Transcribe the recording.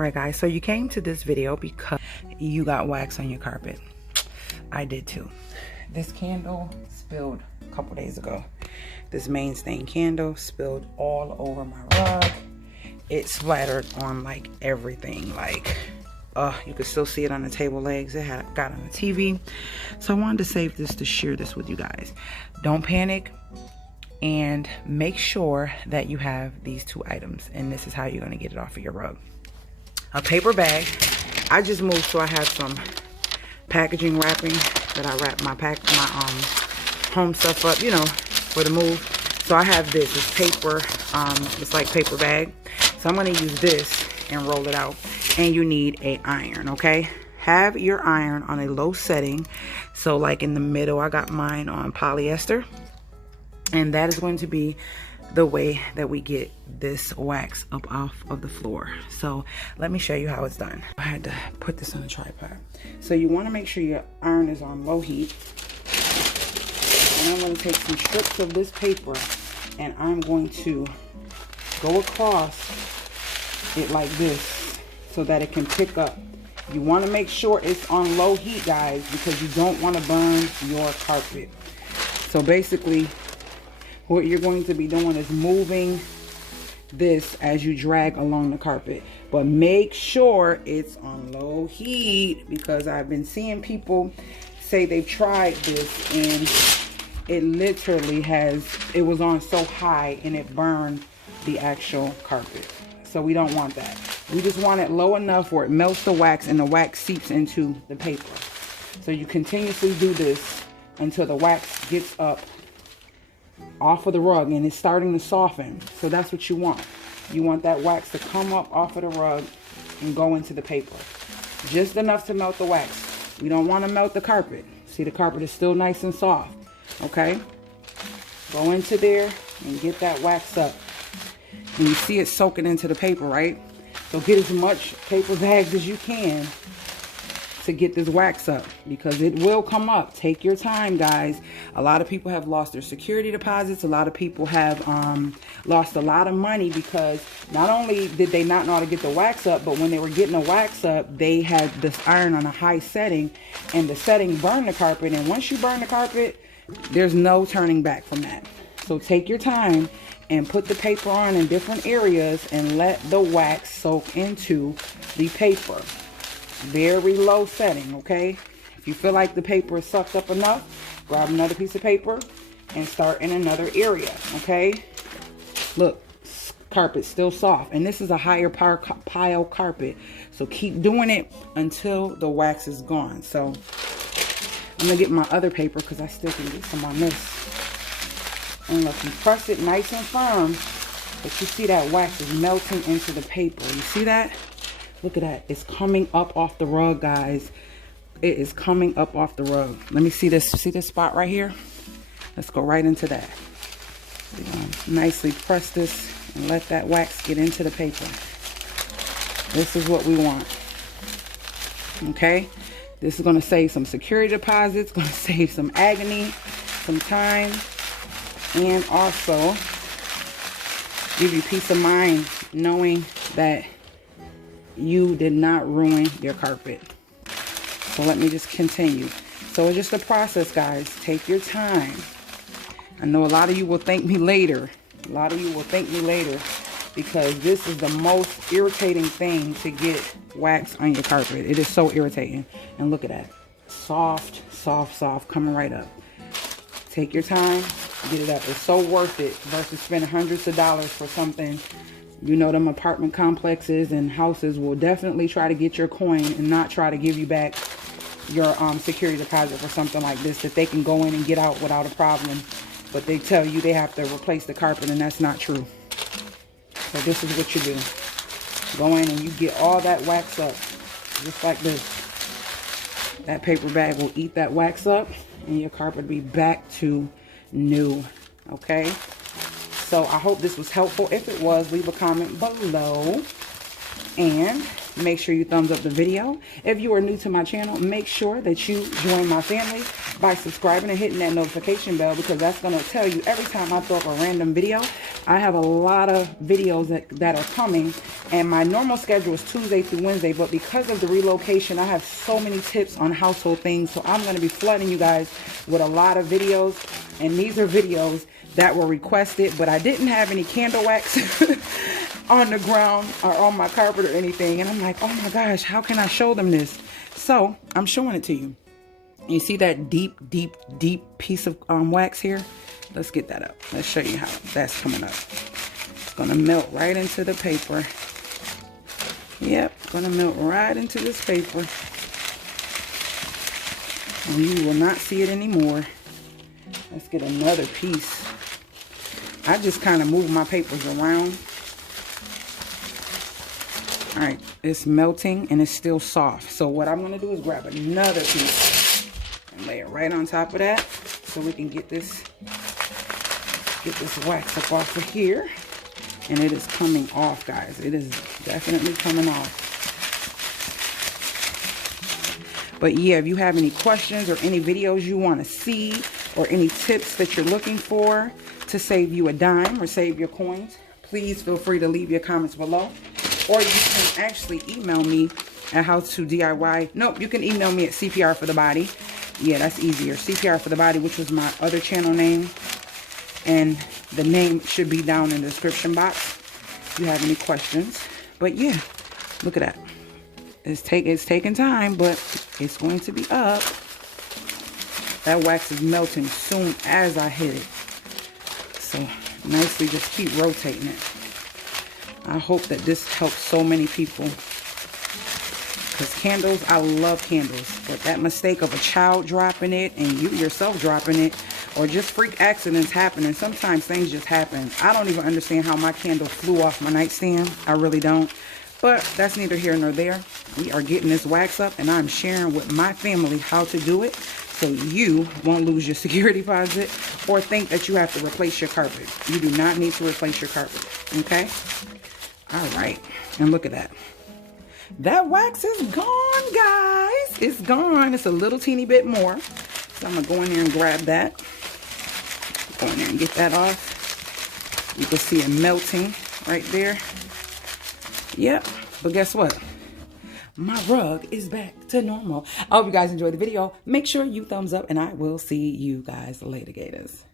Alright guys, so you came to this video because you got wax on your carpet. I did too. This candle spilled a couple days ago. This main stain candle spilled all over my rug. It splattered on like everything. Like, you could still see it on the table legs. It got on the TV. So I wanted to save this to share this with you guys. Don't panic. And make sure that you have these two items. And this is how you're going to get it off of your rug. A paper bag. I just moved, so I have some packaging wrapping that I wrap my home stuff up, you know, for the move. So I have this. It's paper. It's like paper bag. So I'm going to use this and roll it out. And you need a iron, okay? Have your iron on a low setting. So like in the middle, I got mine on polyester. And that is going to be the way that we get this wax up off of the floor. So let me show you how it's done. I had to put this on a tripod. So you want to make sure your iron is on low heat. And I'm going to take some strips of this paper and I'm going to go across it like this so that it can pick up. You want to make sure it's on low heat, guys, because you don't want to burn your carpet. So basically, what you're going to be doing is moving this as you drag along the carpet. But make sure it's on low heat, because I've been seeing people say they've tried this and it literally it was on so high and it burned the actual carpet. So we don't want that. We just want it low enough where it melts the wax and the wax seeps into the paper. So you continuously do this until the wax gets up off of the rug and it's starting to soften. So that's what you want. You want that wax to come up off of the rug and go into the paper. Just enough to melt the wax. We don't want to melt the carpet. See, the carpet is still nice and soft. Okay? Go into there and get that wax up. And you see it soaking into the paper, right? So get as much paper bags as you can to get this wax up, because it will come up. Take your time, guys. A lot of people have lost their security deposits. A lot of people have lost a lot of money because not only did they not know how to get the wax up, but when they were getting the wax up, they had this iron on a high setting and the setting burned the carpet. And once you burn the carpet, there's no turning back from that. So take your time and put the paper on in different areas and let the wax soak into the paper. Very low setting, okay? If you feel like the paper is sucked up enough, grab another piece of paper and start in another area, okay? Look, carpet's still soft, and this is a higher pile carpet, so keep doing it until the wax is gone. So I'm gonna get my other paper because I still can get some on this. And look, you press it nice and firm, but you see that wax is melting into the paper. You see that? Look at that. It's coming up off the rug, guys. It is coming up off the rug. Let me see this. See this spot right here? Let's go right into that. We're gonna nicely press this and let that wax get into the paper. This is what we want. Okay? This is gonna save some security deposits, gonna save some agony, some time, and also give you peace of mind knowing that you did not ruin your carpet. So let me just continue. So it's just a process, guys. Take your time. I know a lot of you will thank me later. A lot of you will thank me later, because this is the most irritating thing to get wax on your carpet. It is so irritating. And look at that. Soft, soft, soft, coming right up. Take your time, get it up. It's so worth it versus spending hundreds of dollars for something. You know, them apartment complexes and houses will definitely try to get your coin and not try to give you back your security deposit for something like this that they can go in and get out without a problem. But they tell you they have to replace the carpet, and that's not true. So this is what you do. Go in and you get all that wax up, just like this. That paper bag will eat that wax up, and your carpet will be back to new. Okay? So I hope this was helpful. If it was, leave a comment below. And make sure you thumbs up the video. If you are new to my channel, make sure that you join my family by subscribing and hitting that notification bell, because that's going to tell you every time I throw up a random video. I have a lot of videos that are coming, and my normal schedule is Tuesday through Wednesday, but because of the relocation, I have so many tips on household things, so I'm going to be flooding you guys with a lot of videos, and these are videos that were requested, but I didn't have any candle wax on the ground or on my carpet or anything, and I'm like, oh my gosh, how can I show them this? So I'm showing it to you. You see that deep piece of wax here? Let's get that up. Let's show you how that's coming up. It's gonna melt right into the paper. Yep, gonna melt right into this paper, and you will not see it anymore. Let's get another piece. I just kind of move my papers around. All right, it's melting and it's still soft. So what I'm gonna do is grab another piece and lay it right on top of that, so we can get this wax up off of here. And it is coming off, guys. It is definitely coming off. But yeah, if you have any questions or any videos you want to see, or any tips that you're looking for to save you a dime or save your coins, please feel free to leave your comments below. Or you can actually email me at how to DIY. Nope, you can email me at CPR for the Body. Yeah, that's easier. CPR for the Body, which was my other channel name. And the name should be down in the description box if you have any questions. But yeah, look at that. It's taking time, but it's going to be up. That wax is melting soon as I hit it. So nicely just keep rotating it. I hope that this helps so many people. Because candles, I love candles. But that mistake of a child dropping it and you yourself dropping it, or just freak accidents happening. Sometimes things just happen. I don't even understand how my candle flew off my nightstand. I really don't. But that's neither here nor there. We are getting this wax up, and I'm sharing with my family how to do it, so you won't lose your security deposit or think that you have to replace your carpet. You do not need to replace your carpet, okay? All right, and look at that. That wax is gone, guys. It's gone. It's a little teeny bit more. So I'm gonna go in there and grab that. Go in there and get that off. You can see it melting right there. Yep, but guess what? My rug is back to normal. I hope you guys enjoyed the video. Make sure you thumbs up, and I will see you guys later, Gators.